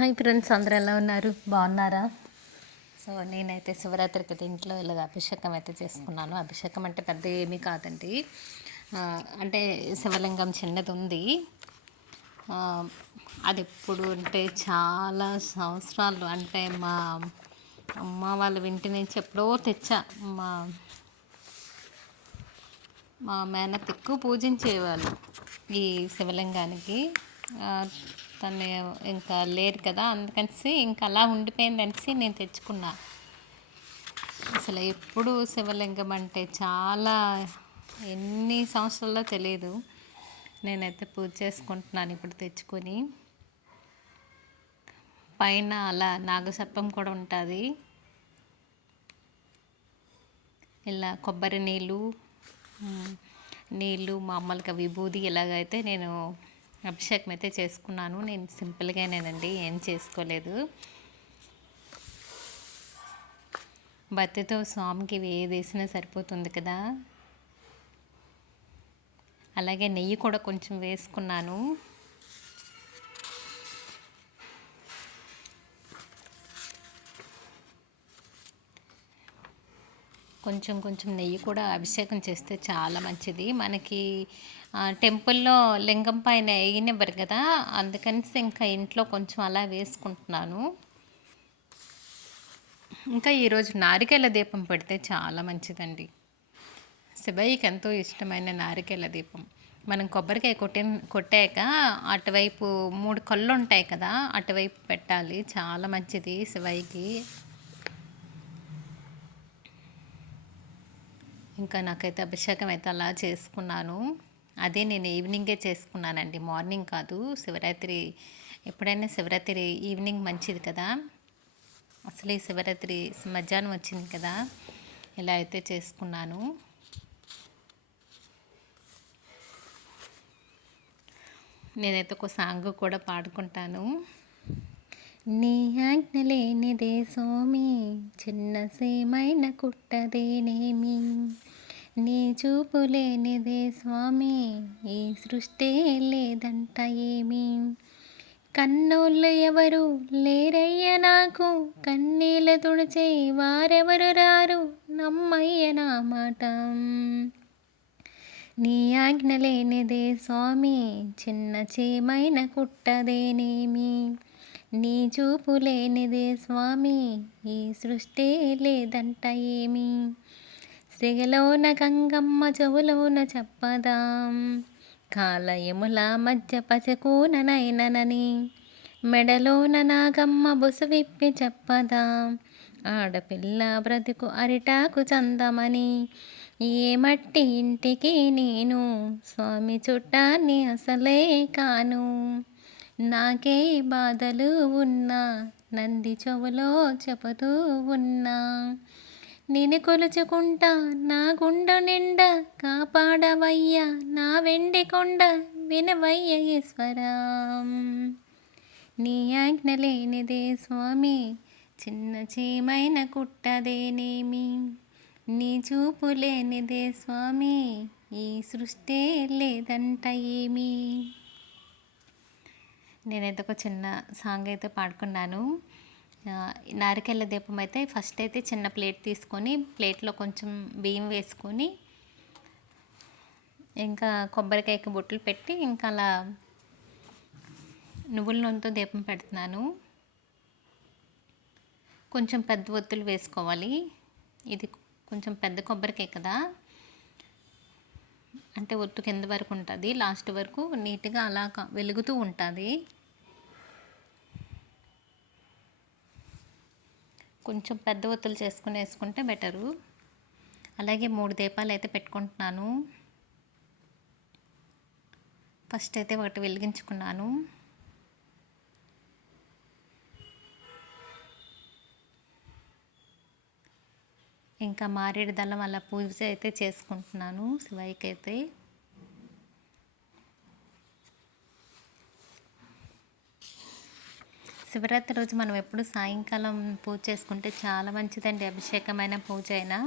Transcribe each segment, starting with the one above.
Hi friends, అందరూ ఎలా ఉన్నారు? బాగున్నారా? సో నేనైతే శివరాత్రికి అయితే ఇంట్లో ఇలాగ అభిషేకం అయితే చేసుకున్నాను. అభిషేకం అంటే పెద్ద ఏమీ కాదండి. అంటే శివలింగం చిన్నది ఉంది. ఆ, అది ఎప్పుడు అంటే చాలా సంవత్సరాలు, అంటే మా అమ్మ వాళ్ళ ఇంటి నుంచి ఎప్పుడో తెచ్చా. మా మా మేనత్త ఎక్కువ పూజించేవాళ్ళు ఈ శివలింగానికి. ఆ, తను ఇంకా లేరు కదా, అందుకనేసి ఇంకా అలా ఉండిపోయిందనేసి నేను తెచ్చుకున్నా. అసలు ఎప్పుడు శివలింగం అంటే చాలా ఎన్ని సంవత్సరాల్లో తెలియదు. నేనైతే పూజ చేసుకుంటున్నాను ఇప్పుడు తెచ్చుకొని. పైన అలా నాగసర్పం కూడా ఉంటుంది. ఇలా కొబ్బరి నీళ్ళు మామూలుగా విభూది ఇలాగైతే నేను అభిషేకం అయితే చేసుకున్నాను. నేను సింపుల్గానేనండి, ఏం చేసుకోలేదు. బత్తితో స్వామికి ఏది వేసినా సరిపోతుంది కదా. అలాగే నెయ్యి కూడా కొంచెం వేసుకున్నాను. కొంచెం కొంచెం నెయ్యి కూడా అభిషేకం చేస్తే చాలా మంచిది మనకి. టెంపుల్లో లింగం పైన వేయనివ్వరు కదా, అందుకని ఇంకా ఇంట్లో కొంచెం అలా వేసుకుంటున్నాను. ఇంకా ఈరోజు నారికేల దీపం పెడితే చాలా మంచిదండి. శివయ్యకి ఎంతో ఇష్టమైన నారికేల దీపం. మనం కొబ్బరికాయ కొట్టాక అటువైపు 3 కళ్ళు ఉంటాయి కదా, అటువైపు పెట్టాలి. చాలా మంచిది శివయ్యకి. ఇంకా నాకైతే అభిషేకం అయితే అలా చేసుకున్నాను. అదే నేను ఈవినింగే చేసుకున్నానండి, మార్నింగ్ కాదు. శివరాత్రి ఎప్పుడైనా శివరాత్రి ఈవినింగ్ మంచిది కదా. అసలు ఈ శివరాత్రి మధ్యాహ్నం వచ్చింది కదా, ఇలా అయితే చేసుకున్నాను. నేనైతే ఒక సాంగ్ కూడా పాడుకుంటాను. నీ ఆజ్ఞ లేనిదే స్వామి, చిన్న సేమైన కుట్టదేనేమి. నీ చూపు లేనిదే స్వామి, ఈ సృష్టి లేదంట ఏమి. కన్నోళ్ళు ఎవరు లేరయ్య నాకు, కన్నీళ్ళు తుడిచే వారెవరు రారు, నమ్మయ్య నా మాట. నీ ఆజ్ఞ లేనిదే స్వామి, చిన్న చేమైన కుట్టదేనేమి. నీ చూపు లేనిదే స్వామి, ఈ సృష్టి లేదంట ఏమి. సిగలోన గంగమ్మ చెవులోన చెప్పదాం, కాలయముల మధ్య పసకూన నైననని. మెడలోన నాగమ్మ బొసు విప్పి చెప్పదాం, ఆడపిల్ల బ్రతుకు అరిటాకు చందమని. ఏ మట్టి ఇంటికి నేను స్వామి చుట్టాన్ని అసలే కాను. నాకే బాధలు ఉన్నా నంది చెవులో చెబుతూ ఉన్నా. నేను కొలుచుకుంటా నా గుండె నిండా, కాపాడవయ్యా నా వెండి కొండ, వినవయ్య ఈశ్వరం. నీ ఆజ్ఞ లేనిదే స్వామి, చిన్న చీమైన కుట్టదేనేమి. నీ చూపు లేనిదే స్వామి, ఈ సృష్టి లేదంట ఏమి. నేనైతే ఒక చిన్న సాంగ్ అయితే పాడుకున్నాను. నారికేళ్ళ దీపం అయితే ఫస్ట్ అయితే చిన్న ప్లేట్ తీసుకొని, ప్లేట్లో కొంచెం బియ్యం వేసుకొని, ఇంకా కొబ్బరికాయకి బొట్లు పెట్టి, ఇంకా అలా నువ్వుల నూనెతో దీపం పెడుతున్నాను. కొంచెం పెద్ద ఒత్తులు వేసుకోవాలి. ఇది కొంచెం పెద్ద కొబ్బరికాయ కదా, అంటే ఒత్తు కింద వరకు ఉంటుంది, లాస్ట్ వరకు నీట్గా అలా వెలుగుతూ ఉంటుంది. కొంచెం పెద్ద ఒత్తులు చేసుకుని వేసుకుంటే బెటరు. అలాగే 3 దీపాలు అయితే పెట్టుకుంటున్నాను. ఫస్ట్ అయితే ఒకటి వెలిగించుకున్నాను. ఇంకా మారేడు దళం అలా పూజ అయితే చేసుకుంటున్నాను శివయ్యకి అయితే. శివరాత్రి రోజు మనం ఎప్పుడు సాయంకాలం పూజ చేసుకుంటే చాలా మంచిదండి, అభిషేకమైన పూజ అయినా.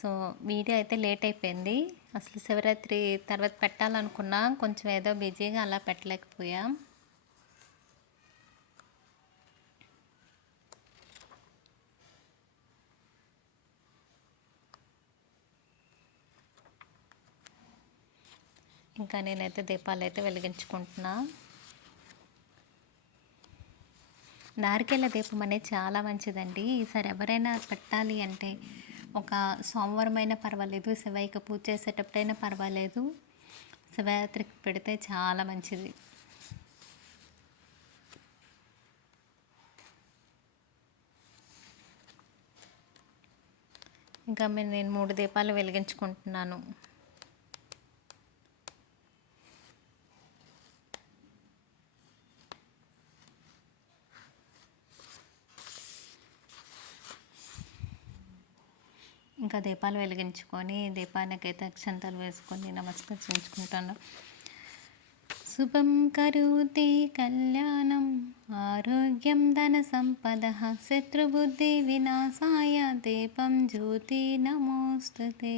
సో వీడియో అయితే లేట్ అయిపోయింది. అసలు శివరాత్రి తర్వాత పెట్టాలనుకున్నా, కొంచెం ఏదో బిజీగా అలా పెట్టలేకపోయాం. ఇంకా నేనైతే దీపాలు అయితే వెలిగించుకుంటున్నా. నారికేళ దీపం అనేది చాలా మంచిదండి. ఈసారి ఎవరైనా పెట్టాలి అంటే ఒక సోమవారం అయినా పర్వాలేదు, శివయ్యకి పూజ చేసేటప్పుడైనా పర్వాలేదు, శివరాత్రికి పెడితే చాలా మంచిది. ఇంకా నేను 3 దీపాలు వెలిగించుకుంటున్నాను. ఇంకా దీపాలు వెలిగించుకొని దీపానికైతే అక్షంతలు వేసుకొని నమస్కరించుకుంటాను. శుభం కరోతి కళ్యాణం ఆరోగ్యం ధన సంపద శత్రుబుద్ధి వినాశాయ దీపం జ్యోతి నమోస్తుతే.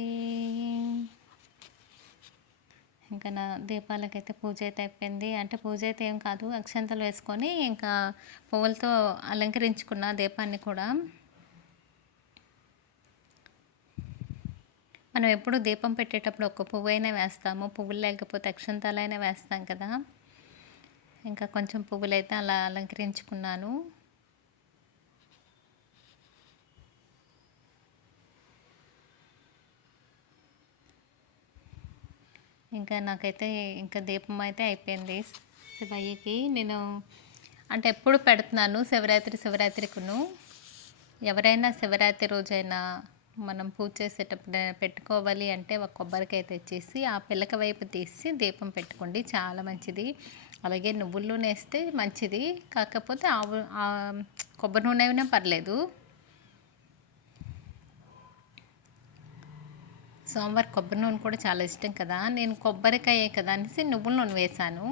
ఇంకా నా దీపాలకైతే పూజ అయితే అయిపోయింది. అంటే పూజ అయితే ఏం కాదు, అక్షంతలు వేసుకొని ఇంకా పువ్వులతో అలంకరించుకున్న దీపాన్ని కూడా. మనం ఎప్పుడు దీపం పెట్టేటప్పుడు ఒక పువ్వు అయినా వేస్తాము, పువ్వులు లేకపోతే అక్షంతాలైనా వేస్తాం కదా. ఇంకా కొంచెం పువ్వులు అయితే అలా అలంకరించుకున్నాను. ఇంకా నాకైతే ఇంకా దీపం అయితే అయిపోయింది శివయ్యకి. నేను అంటే ఎప్పుడు పెడుతున్నాను శివరాత్రికును. ఎవరైనా శివరాత్రి రోజైనా మనం పూజ చేసేటప్పుడు పెట్టుకోవాలి అంటే ఒక కొబ్బరికాయ తెచ్చేసి ఆ పిల్లక వైపు తీసి దీపం పెట్టుకోండి, చాలా మంచిది. అలాగే నువ్వుల నూనె వేస్తే మంచిది, కాకపోతే కొబ్బరి నూనె అయినా పర్లేదు. సోమవారం కొబ్బరి నూనె కూడా చాలా ఇష్టం కదా, నేను కొబ్బరికాయే కదా అనేసి నువ్వుల నూనె వేశాను.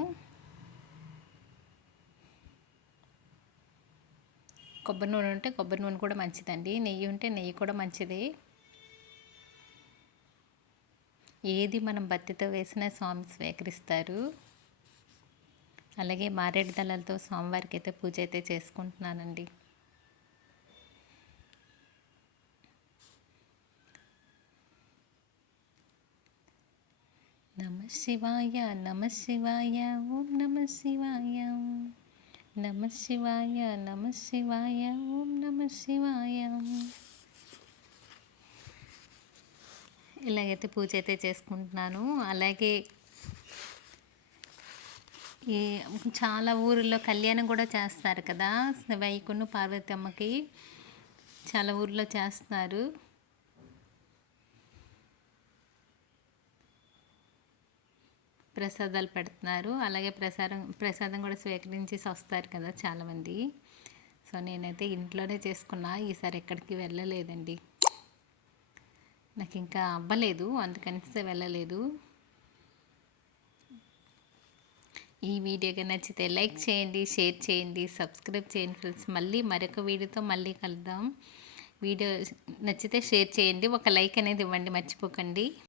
కొబ్బరి నూనె ఉంటే కొబ్బరి నూనె కూడా మంచిదండి, నెయ్యి ఉంటే నెయ్యి కూడా మంచిది. ఏది మనం భక్తితో వేసినా స్వామి స్వీకరిస్తారు. అలాగే మారేడు దళాలతో స్వామివారికి అయితే పూజ అయితే చేసుకుంటున్నానండి. నమః శివాయ నమః శివాయ ఓం నమః శివాయ నమః శివాయ నమః శివాయ ఓం నమః శివాయ. ఇలాగైతే పూజ అయితే చేసుకుంటున్నాను. అలాగే ఈ చాలా ఊరిలో కళ్యాణం కూడా చేస్తారు కదా శివయ్యకును పార్వతమ్మకి, చాలా ఊర్లో చేస్తున్నారు. ప్రసాదాలు పెడుతున్నారు. అలాగే ప్రసాదం కూడా స్వీకరించేసి వస్తారు కదా చాలామంది. సో నేనైతే ఇంట్లోనే చేసుకున్నా, ఈసారి ఎక్కడికి వెళ్ళలేదండి, నాకు ఇంకా అవ్వలేదు, అందుకనిస్తే వెళ్ళలేదు. ఈ వీడియోగా నచ్చితే లైక్ చేయండి, షేర్ చేయండి, సబ్స్క్రైబ్ చేయండి ఫ్రెండ్స్. మళ్ళీ మరొక వీడియోతో మళ్ళీ కలుద్దాం. వీడియో నచ్చితే షేర్ చేయండి, ఒక లైక్ అనేది ఇవ్వండి మర్చిపోకండి.